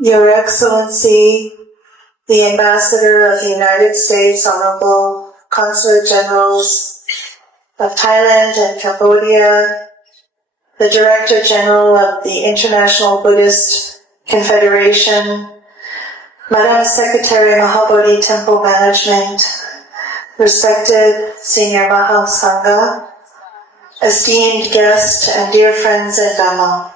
Your Excellency, the Ambassador of the United States, Honorable Consulate Generals of Thailand and Cambodia, the Director General of the International Buddhist Confederation, Madam Secretary Mahabodhi Temple Management, respected Senior Mahasangha, esteemed guests and dear friends in Dhamma.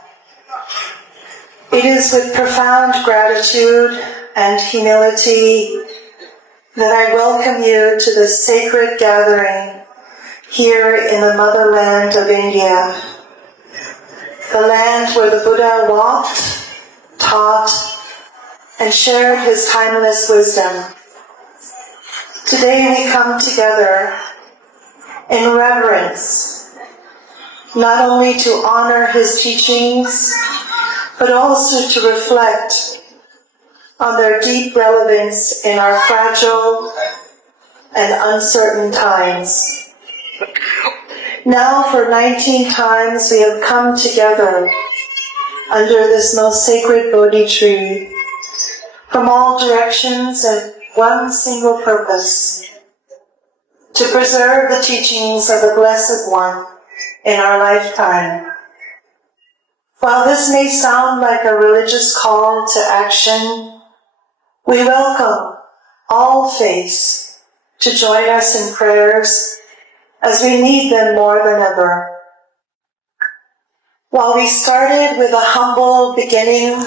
It is with profound gratitude and humility that I welcome you to this sacred gathering here in the motherland of India, the land where the Buddha walked, taught, and shared his timeless wisdom. Today we come together in reverence, not only to honor his teachings, but also to reflect on their deep relevance in our fragile and uncertain times. Now for 19 times we have come together under this most sacred Bodhi tree from all directions and one single purpose: to preserve the teachings of the Blessed One in our lifetime. While this may sound like a religious call to action, we welcome all faiths to join us in prayers as we need them more than ever. While we started with a humble beginning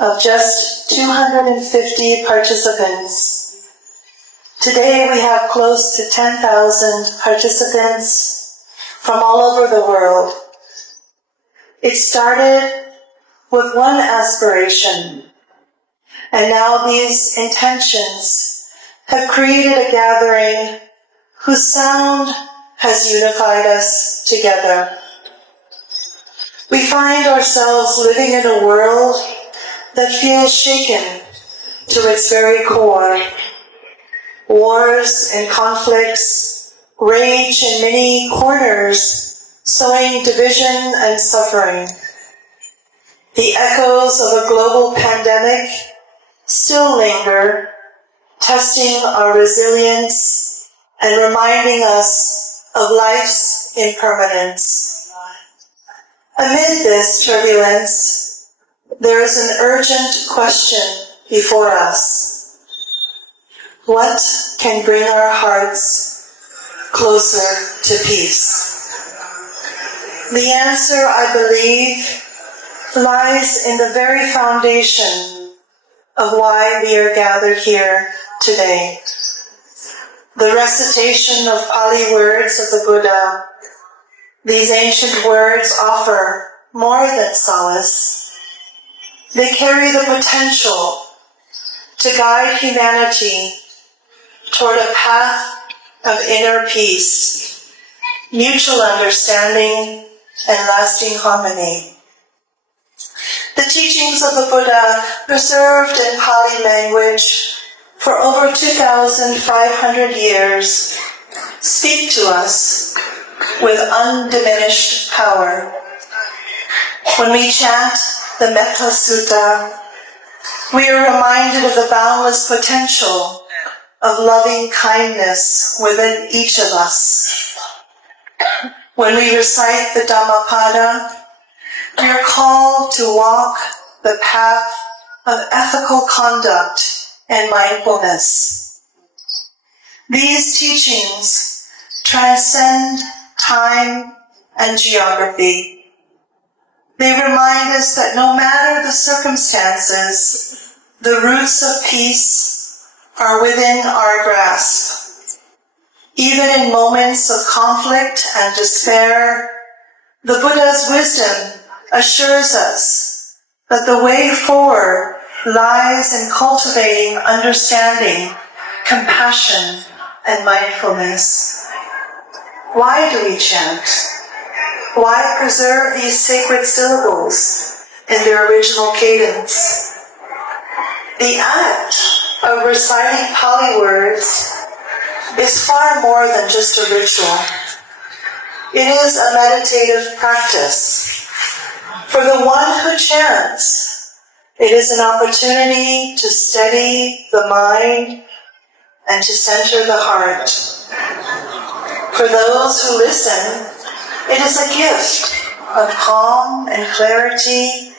of just 250 participants, today we have close to 10,000 participants from all over the world. It started with one aspiration, and now these intentions have created a gathering whose sound has unified us together. We find ourselves living in a world that feels shaken to its very core. Wars and conflicts rage in many corners, sowing division and suffering. The echoes of a global pandemic still linger, testing our resilience and reminding us of life's impermanence. Amid this turbulence, there is an urgent question before us. What can bring our hearts closer to peace? The answer, I believe, lies in the very foundation of why we are gathered here today. The recitation of Pali words of the Buddha. These ancient words offer more than solace. They carry the potential to guide humanity toward a path of inner peace, mutual understanding, and lasting harmony. The teachings of the Buddha, preserved in Pali language for over 2,500 years, speak to us with undiminished power. When we chant the Metta Sutta, we are reminded of the boundless potential of loving kindness within each of us. When we recite the Dhammapada, we are called to walk the path of ethical conduct and mindfulness. These teachings transcend time and geography. They remind us that no matter the circumstances, the roots of peace are within our grasp. Even in moments of conflict and despair, the Buddha's wisdom assures us that the way forward lies in cultivating understanding, compassion, and mindfulness. Why do we chant? Why preserve these sacred syllables in their original cadence? The act of reciting Pali words is far more than just a ritual. It is a meditative practice. For the one who chants, It is an opportunity to steady the mind and to center the heart. For those who listen, it is a gift of calm and clarity,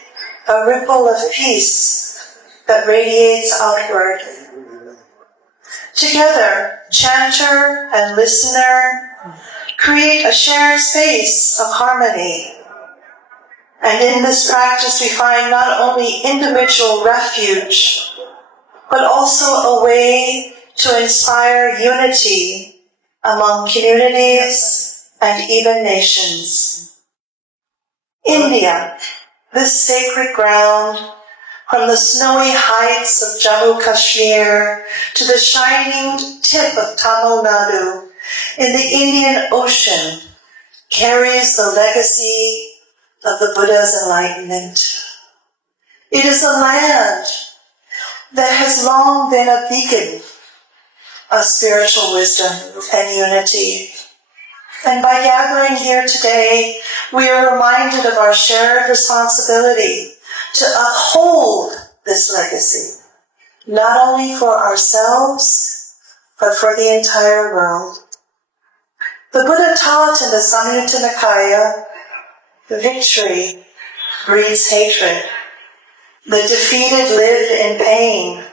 a ripple of peace that radiates outward. Together, chanter and listener create a shared space of harmony. And in this practice we find not only individual refuge, but also a way to inspire unity among communities and even nations. India, this sacred ground, from the snowy heights of Jammu Kashmir to the shining tip of Tamil Nadu in the Indian Ocean, carries the legacy of the Buddha's enlightenment. It is a land that has long been a beacon of spiritual wisdom and unity. And by gathering here today, we are reminded of our shared responsibility to uphold this legacy, not only for ourselves, but for the entire world. The Buddha taught in the Samyutta Nikaya, victory breeds hatred. The defeated live in pain.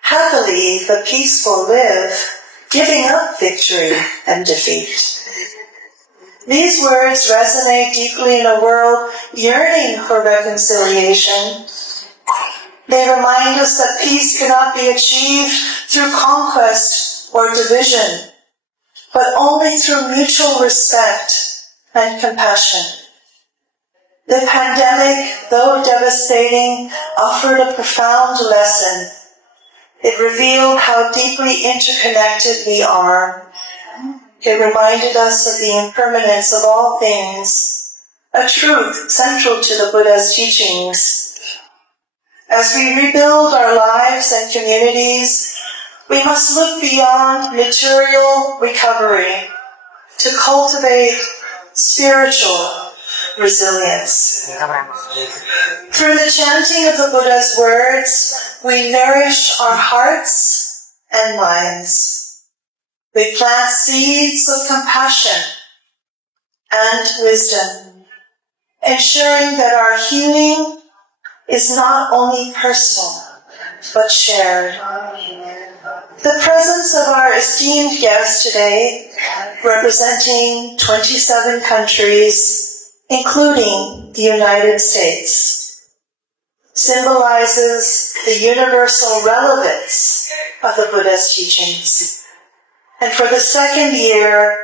Happily, the peaceful live, giving up victory and defeat. These words resonate deeply in a world yearning for reconciliation. They remind us that peace cannot be achieved through conquest or division, but only through mutual respect and compassion. The pandemic, though devastating, offered a profound lesson. It revealed how deeply interconnected we are. It reminded us of the impermanence of all things, a truth central to the Buddha's teachings. As we rebuild our lives and communities, we must look beyond material recovery to cultivate spiritual resilience. Through the chanting of the Buddha's words, we nourish our hearts and minds. We plant seeds of compassion and wisdom, ensuring that our healing is not only personal, but shared. The presence of our esteemed guests today, representing 27 countries, including the United States, symbolizes the universal relevance of the Buddha's teachings. And for the second year,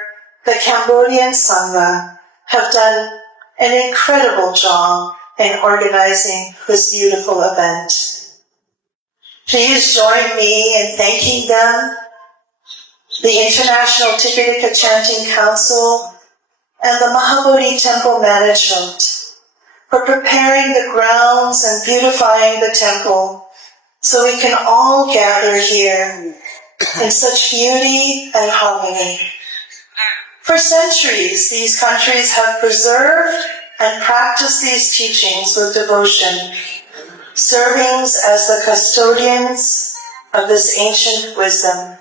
the Cambodian Sangha have done an incredible job in organizing this beautiful event. Please join me in thanking them, the International Tipitaka Chanting Council, and the Mahabodhi Temple Management for preparing the grounds and beautifying the temple so we can all gather here in such beauty and harmony. For centuries, these countries have preserved and practiced these teachings with devotion, serving as the custodians of this ancient wisdom.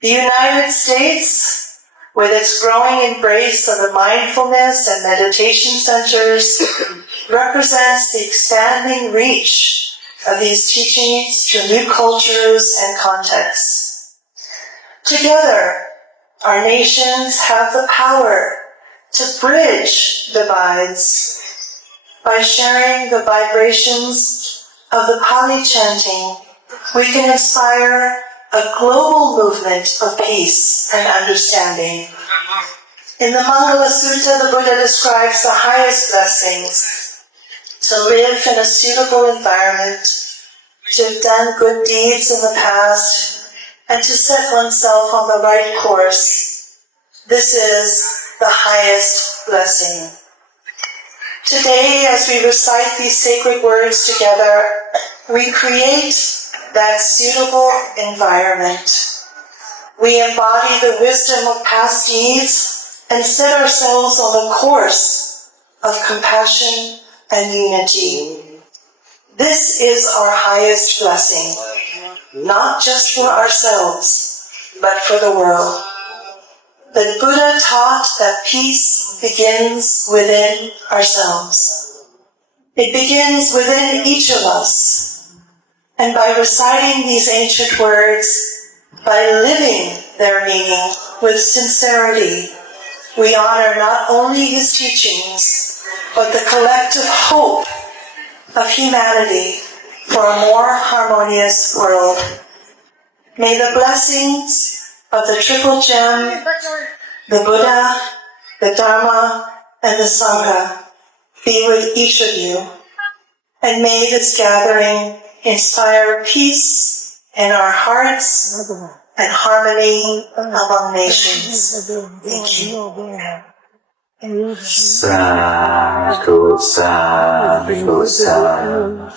The United States, with its growing embrace of the mindfulness and meditation centers, represents the expanding reach of these teachings to new cultures and contexts. Together, our nations have the power to bridge divides by sharing the vibrations of the Pali chanting. We can inspire a global movement of peace and understanding. In the Mangala Sutta, the Buddha describes the highest blessings: to live in a suitable environment, to have done good deeds in the past, and to set oneself on the right course. This is the highest blessing. Today, as we recite these sacred words together, we create that suitable environment. We embody the wisdom of past deeds and set ourselves on the course of compassion and unity. This is our highest blessing, not just for ourselves, but for the world. The Buddha taught that peace begins within ourselves. It begins within each of us. And by reciting these ancient words, by living their meaning with sincerity, we honor not only his teachings, but the collective hope of humanity for a more harmonious world. May the blessings of the Triple Gem, the Buddha, the Dharma, and the Sangha be with each of you. And may this gathering inspire peace in our hearts and harmony among nations. Thank you. Sadhu, sadhu, sadhu.